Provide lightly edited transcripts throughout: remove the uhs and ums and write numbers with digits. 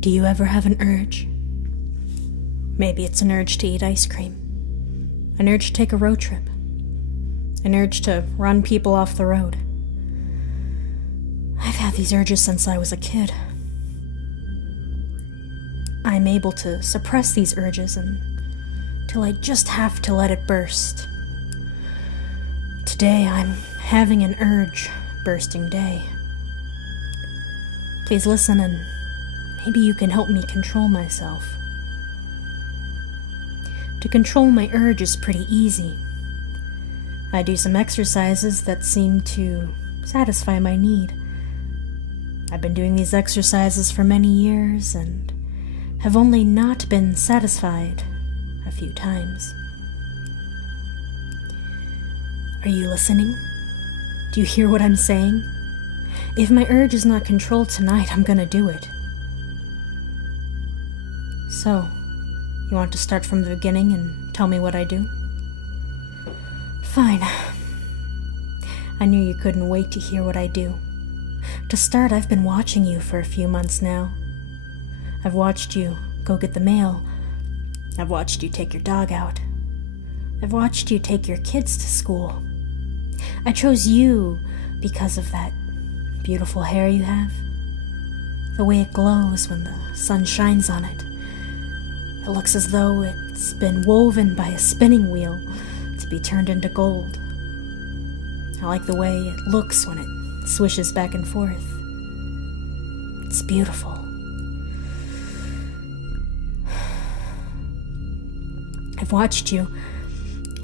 Do you ever have an urge? Maybe it's an urge to eat ice cream, an urge to take a road trip, an urge to run people off the road. I've had these urges since I was a kid. I'm able to suppress these urges until I just have to let it burst. Today I'm having an urge-bursting day. Please listen, and maybe you can help me control myself. To control my urge is pretty easy. I do some exercises that seem to satisfy my need. I've been doing these exercises for many years and have only not been satisfied a few times. Are you listening? Do you hear what I'm saying? If my urge is not controlled tonight, I'm gonna do it. So, you want to start from the beginning and tell me what I do? Fine. I knew you couldn't wait to hear what I do. To start, I've been watching you for a few months now. I've watched you go get the mail. I've watched you take your dog out. I've watched you take your kids to school. I chose you because of that beautiful hair you have. The way it glows when the sun shines on it. It looks as though it's been woven by a spinning wheel to be turned into gold. I like the way it looks when it swishes back and forth. It's beautiful. I've watched you,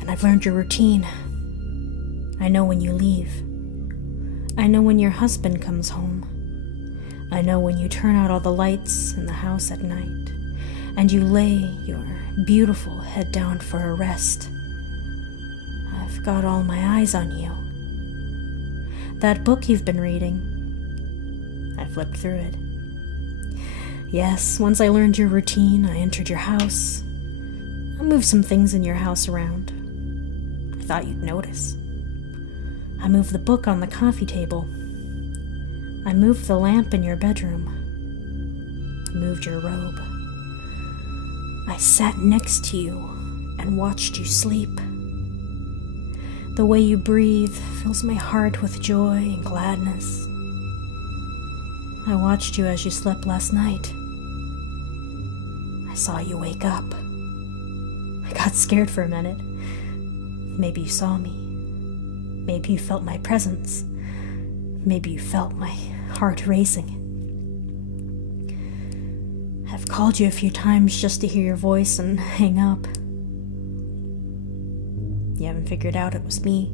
and I've learned your routine. I know when you leave. I know when your husband comes home. I know when you turn out all the lights in the house at night, and you lay your beautiful head down for a rest. I've got all my eyes on you. That book you've been reading, I flipped through it. Yes, once I learned your routine, I entered your house. I moved some things in your house around. I thought you'd notice. I moved the book on the coffee table. I moved the lamp in your bedroom. I moved your robe. I sat next to you and watched you sleep. The way you breathe fills my heart with joy and gladness. I watched you as you slept last night. I saw you wake up. I got scared for a minute. Maybe you saw me. Maybe you felt my presence. Maybe you felt my heart racing. I've called you a few times just to hear your voice and hang up. You haven't figured out it was me.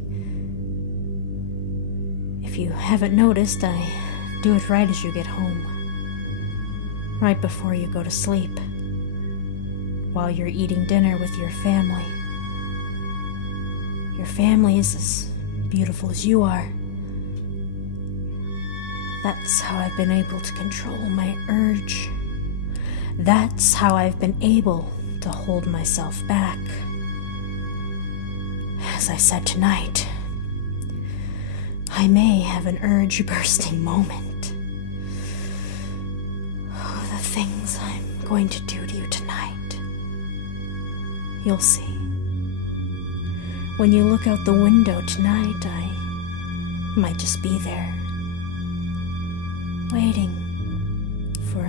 If you haven't noticed, I do it right as you get home. Right before you go to sleep. While you're eating dinner with your family. Your family is as beautiful as you are. That's how I've been able to control my urge. That's how I've been able to hold myself back. As I said tonight, I may have an urge-bursting moment. Oh, the things I'm going to do to you tonight. You'll see. When you look out the window tonight, I might just be there, waiting for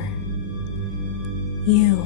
you